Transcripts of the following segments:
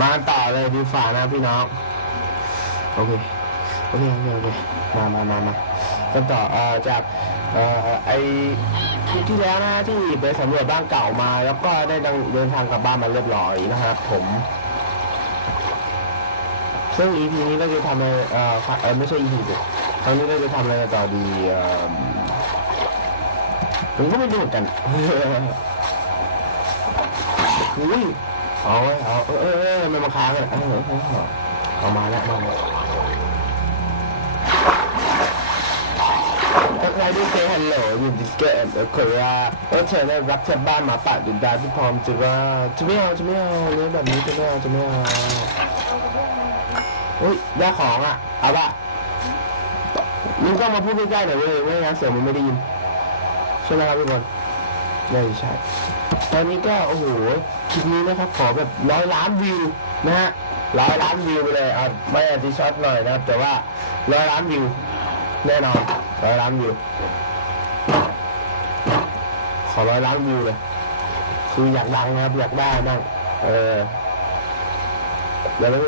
มาต่อเลยดีฝ่านะพี่น้อง โอเค โอเค โอเคโอเคมามามามากันต่อเอ่อจากเอ่อไอคลิปที่แล้วนะที่ไปสำรวจบ้านเก่ามา แล้วก็ได้เดินทางกลับบ้านมาเรียบร้อยนะครับผม ซึ่ง EP นี้เราจะทำอะไรเอ่อเออไม่ใช่ EP ดิครั้งนี้เราจะทำอะไรต่อดีเอ่อผมก็ไม่รู้เหมือนกันอุ้ย เอาไว้เอาเออเออเออมันมาค้างเลยเออเออเออเอามาแล้วมาแล้วถ้าใครด้เซฮัลโหลอยู่ดิสเกตเออขอว่าเออเชิญได้รับเชิญบ้านหมาป่าดินดาที่พร้อมจะว่าจะไม่เอาจะไม่เอาเรื่องแบบนี้จะไม่เอาจะไม่เอาอุ้ยได้ของอะเอาปะมึงต้องมาพูดใกล้ๆหน่อยเว้ยไม่งั้นเสียงมึงไม่ได้ยินใช่ไหมครับทุกคนไม่ใช่ ตอนนี้ก็โอ้โหคลิปนี้นะครับขอแบบร้อยล้านวิวนะฮะร้อยล้านวิวไปเลยอะไม่อาจจะช็อตหน่อยนะครับ แต่ว่าร้อยล้านวิวแน่นอนร้อยล้านวิวขอร้อยล้านวิวเลยคืออยากดังนะครับ อยากได้บ้างเออเดี๋ยวแล้ว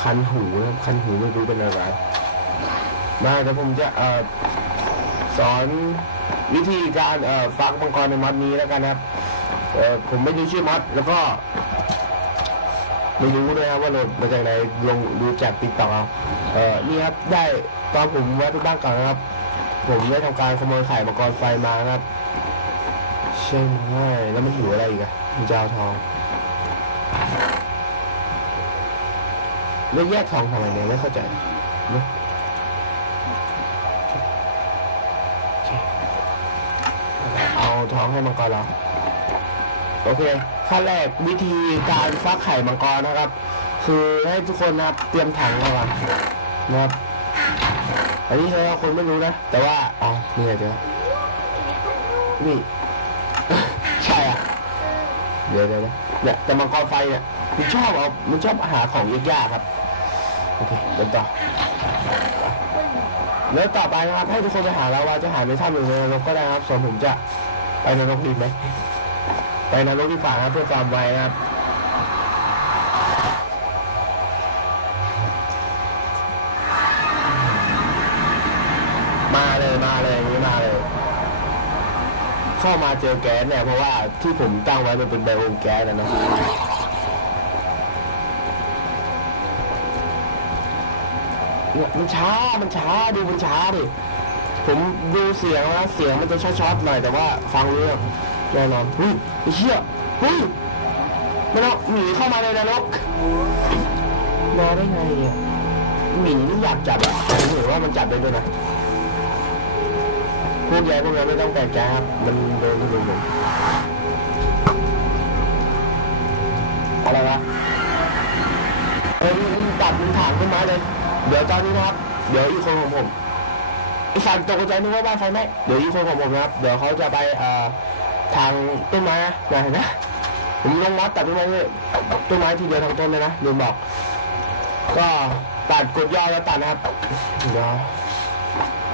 คันหูนะครับคันหูไม่รู้เป็นอะไรมาเดี๋ยวผมจะเอ่อสอนวิธีการเอ่อฟักมังกรในมัดนี้แล้วกันนะครับ เออผมไม่รู้ชื่อมัดแล้วก็ ไม่รู้ด้วยครับว่าโหลดมาจากไหนลงดูจากติ๊กต็อกเอาเออนี่ครับได้ตอนผมแวะไปบ้านเก่อนนะครับ ผมได้ทำการขโมยไข่มังกรไฟมานะครับใช่ไหมแล้วมันหิวอะไรอีกอะมันจะเอาทองแล้วแยกทองทำไมเนี่ยไม่เข้าใจนะเคเอาทองให้มังกรเรา โอเคขั้นแรกวิธีการฟักไข่มังกรนะครับ คือให้ทุกคนนะครับเตรียมถังมาก่อนนะครับอันนี้ใช่ว่าคนไม่รู้นะ แต่ว่าอ๋อนี่ไงเจอแล้วนี่ใช่อะเดี๋ยวเดี๋ยวเดี๋ยวเนี่ยแต่มังกรไฟเนี่ยมันชอบเอามันชอบหาของยากๆครับโอเคเดินต่อแล้วต่อไปนะครับ ให้ทุกคนไปหาแล้วว่าจะหาในถ้ำหรือในนรกก็ได้ครับส่วนผมจะไปนรกดีไหม ไปนรกที่ฝาครับเพื่อความไวครับมาเลยมาเลยนี้มาเลย เข้ามาเจอแก๊สเนี่ยเพราะว่าที่ผมตั้งไว้มันเป็นไบโอมแก๊สนะเนอะมันช้ามันช้าดูมันช้าดิผมดูเสียงแล้วเสียงมันจะช็อตๆหน่อยแต่ว่าฟังเรื่อง แน่นอนเฮ้ยไอ้เชี่ยเฮ้ยมันเอาหมีเข้ามาในนรกมาได้ไงอะหมีนี่อยากจับอะผมเห็นว่ามันจับได้ด้วยนะพวกแย่พวกนั้นไม่ต้องแปลกใจครับ มันโดนลุมผมอะไรวะเอ้ยมันตัดมันถางขึ้นมาเลย เดี๋ยวตอนนี้นะครับ เดี๋ยวอีกคนของผมไอ้สันตกใจนึกว่าบ้านไฟไหมเดี๋ยวอีกคนของผมนะครับ เดี๋ยวเขาจะไปอ่อ ทางต้นไม้นะเห็นไหมผมลงมัดตัดต้นไม้เลยต้นไม้ทีเดียวทั้งต้นเลยนะลืมบอก ก็ตัดกดย่อแล้วตัดนะครับเดี๋ยว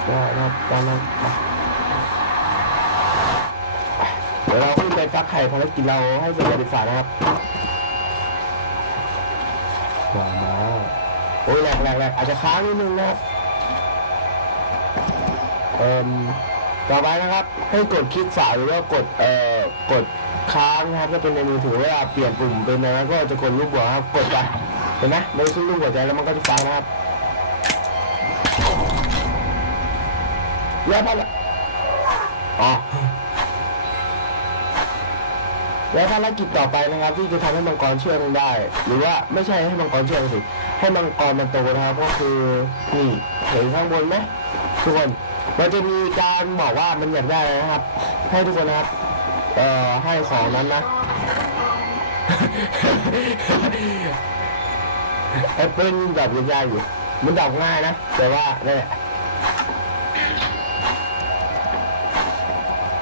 ได้ครับตอนนั้นเดี๋ยวเราขึ้นไปฟักไข่ภารกิจเราให้เร็จดีฝ่านะครับว้าวโอ้ยแหลกแหลกแหลกอาจจะค้างนิดนึงนะครับเอ่ม ต่อไปนะครับให้กดคลิกฝาหรือว่ากดเอ่อกดค้างนะครับถ้าเป็นในมือถือเวลาเปลี่ยนปุ่มเป็นอะไรก็จะกดรูปหัวครับกดไปเห็นไหมมันขึ้นรูปหัวใจแล้วมันก็จะฟังนะครับแล้วพอละอ๋อและภารกิจต่อไปนะครับ ที่จะทำให้มังกรเชื่องได้ หรือว่าไม่ใช่ให้มังกรเชื่องสิให้มังกรมันโตนะครับ ก็คือนี่เห็นข้างบนไหมทุกคน มันจะมีการบอกว่ามันอยากได้นะครับ ให้ทุกคนนะครับ เอ่อให้ของนั้นนะแอปเปิลแบบยากอยู่ มันดอกง่ายนะ แต่ว่านั่นแหละ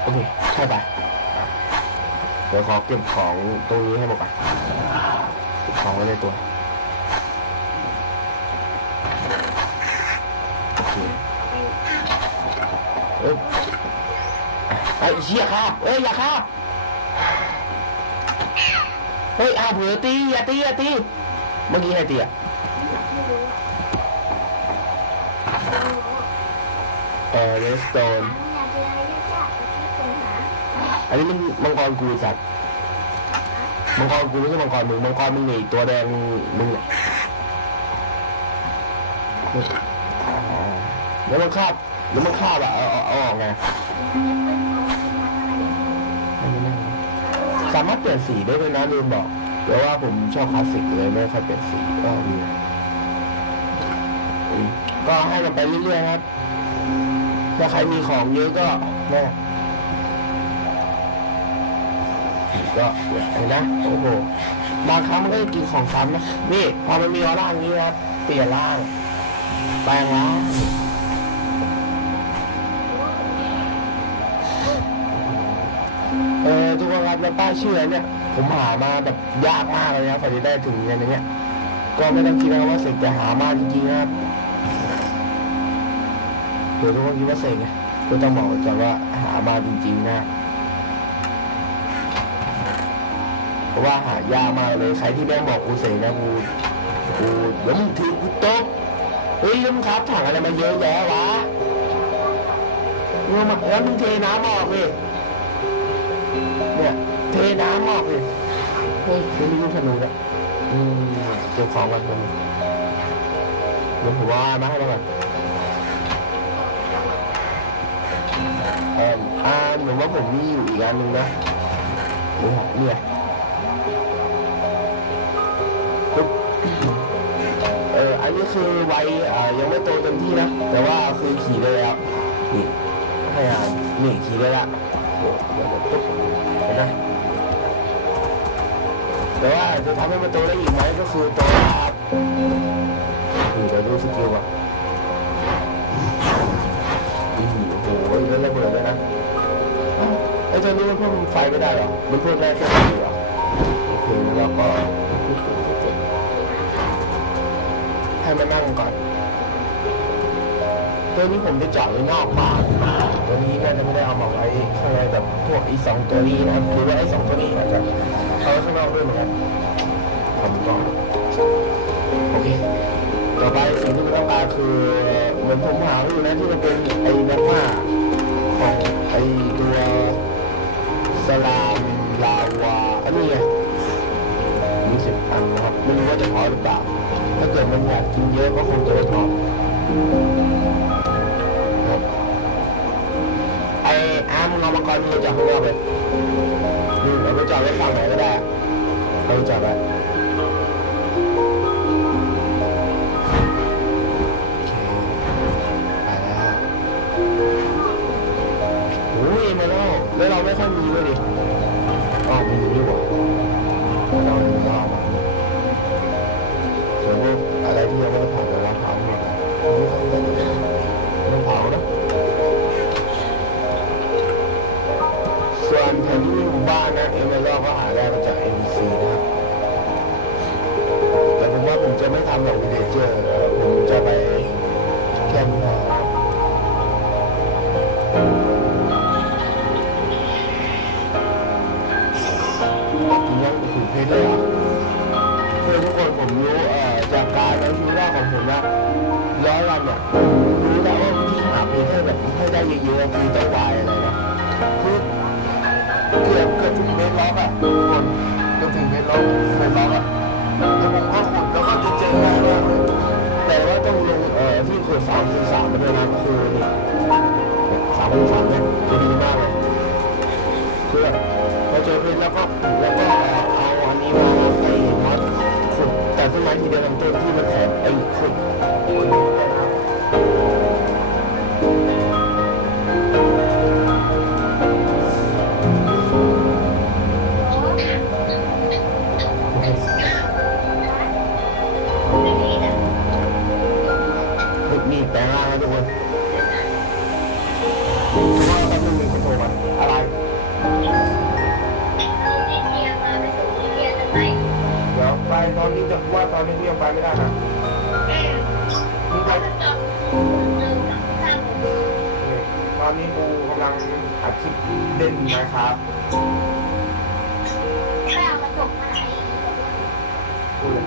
โอเคให้ไปเดี๋ยวขอเก็บของตรงนี้ให้หมดก่อนเก็บของไว้ในตัวโอเค เอ้ยไอ้เชี่ยครับเอ้ยอย่าครับเฮ้ยอาเผือตีอย่าตีอย่าตีเมื่อกี้ใครตีอะไม่รู้อะไม่รู้เออเรสโตนอยากเจออะไรยากๆที่คนหาอันนี้มันมังกรกูสัตว์มังกรกูไม่ใช่มังกรมึงมังกรมึงนี่ตัวแดงมึงเนี่ยนี่อ๋อแล้วมันคาบ แล้วมันคาบอะเอาเอาเอาออกไงสามารถเปลี่ยนสีได้ด้วยนะลืมบอกแต่ว่าผมชอบคลาสสิกเลยไม่ค่อยเปลี่ยนสีก็นี่อืมก็ให้มันไปเรื่อยๆครับ ถ้าใครมีของเยอะก็แม่ก็เห็นนะโอ้โหบางครั้งมันก็กินของซ้ำนะนี่พอมันมีร่างนี้ครับเปลี่ยนร่างแปลงร่างเออทุกคนครับแล้ว ป้ายชื่อเนี่ย ผมหามาแบบยากมากเลยนะกว่าจะได้ถึงอย่างนี้ย ก็ไม่ต้องคิดนะว่าเสกแต่หามาจริงๆนะครับเดี๋ยวทุกคนคิดว่าเซ็งไงก็ต้องบอกไว้ก่อนว่าหามาจริงๆนะเพราะว่าหายากมากเลยใครที่แม่งบอกกูเซ็งนะกูกูเดี๋ยวมึงถือกูตบเฮ้ยล้มึงครับถังอะไรมาเยอะแยะวะมึงเอามาแล้วมึงเทน้ำออกเลยเนี่ย เทน้ำออกเลยเฮ้ยไม่มีลูกธนูเนี่ยอืมเก็บของกันคนเดี๋ยวผมว่ามาให้แล้วกันเอ่ออ่าหนูว่าผมมีอยู่อีกอันหนึ่งนะนี่ฮะเนี่ยปุ๊บเอออันนี้คือวัยอ่ายังไม่โตเต็มที่นะ แต่ว่าคือขี่ได้แล้วนี่ให้อ่านนี่ขี่ได้ละเดี๋ยวเดี๋ยวเดี๋ยวปุ๊บเห็นไหม แต่ว่าจะทำให้มันโตได้อีกไหมก็คือโตครับนี่เดี๋ยวดูสกิลก่อนอืมโอ้โหแล้วระเบิดด้วยนะไอ้าวไอ้ตัวนี้มันเพิ่มไฟไม่ได้หรอ มันเพิ่มได้แค่สี่เหรอโอเคแล้วก็ให้มันนั่งก่อนตัวนี้ผมจะจาะไว้นอกบ้านตัวนี้น่าจะไม่ได้เอามาไว้ข้างในแบบพวกอีสองตัวนี้นะหรือว่าไอ้สองตัวนี้อาจจะ เอาข้างนอกด้วยเหมือนกันผมก็โอเคต่อไปสิ่งที่มันต้องการคือเหมือนผมหาอยู่นะที่มันเป็นไอ้นักว่าของไอ้ตัวสลามลาวาอันนี้ไงมีสิบอันนะครับไม่รู้ว่าจะพอหรือเปล่าถ้าเกิดมันอยากกินเยอะก็คงจะไม่พอไอ้อาร์มเอามาก่อนมือจากข้างนอกเลย อืมเอาไปจอดไว้ฝั่งไหนก็ได้เอาไปจอดไว้ไปแล้วโอ้ยมาแล้วแล้วเราไม่ค่อยมีเลยดิอ๋อมีนี่หว่า ผมนะร้อยวันเนี่ยรู้แล้วว่าวิธีหาเพชรให้แบบให้ได้เยอะๆคือต้องวายอะไรนะคือเกือบเกือบถึงเพชรล็อกอะทุกคนเกือบถึงเพชรล็อกเพชรล็อกอะแล้วผมก็ขุดแล้วก็จะเจอมากเลยแต่ว่าต้องลงเอ่อที่ขุดสามคูณสามมาด้วยนคือนี่สามคูณสามเนี่ยจะดีมากเลยคือแบบพอเจอเพชรแล้วก็แล้วก็ แต่ต้นไม้ทีเดียวทั้งต้นที่มันแทนไอ้คน นี้จะว่าตอนนี้พี่ยังไปไม่ได้นะนี่ไปตอนนี้กูกำลังอัดคลิปเล่นนะครับกูเลย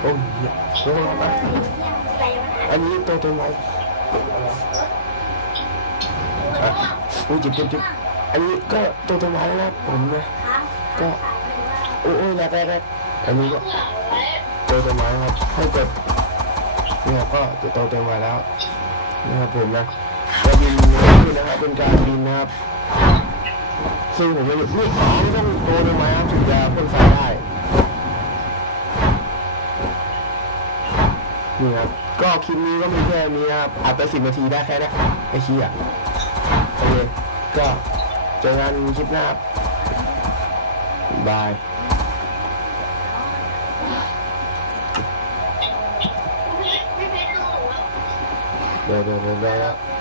โอ้ยเหี้ยลงมาไปวันไหนอันนี้ตัวเต็มไว้อะอุ้ยจิบจิบจิบ อันนี้ก็ตัวเต็มไว้แล้วนะผมนะครับก็ขายไปว่าโอ้ยแรกแรกแรกอันนี้ก็ตัวเต็มไว้ครับให้กดนี่ครับก็จะตัวเต็มไว้แล้วนะครับผมนะจะบินนี่นะครับเป็นการบินนะครับซึ่งผมไม่รู้นี่อ๋อไม่ต้องโดนไม้ครับถึงจะพ่นไฟได้นี่ครับก็คลิปนี้ก็มีแค่นี้นะครับอัดไปสิบนาทีได้แค่เนี้ยไอ้ชี้อะโอเคก็ เจอกันคลิปหน้าครับายเดี๋ยวเดี๋ยวเดี๋ยวเดี๋ยว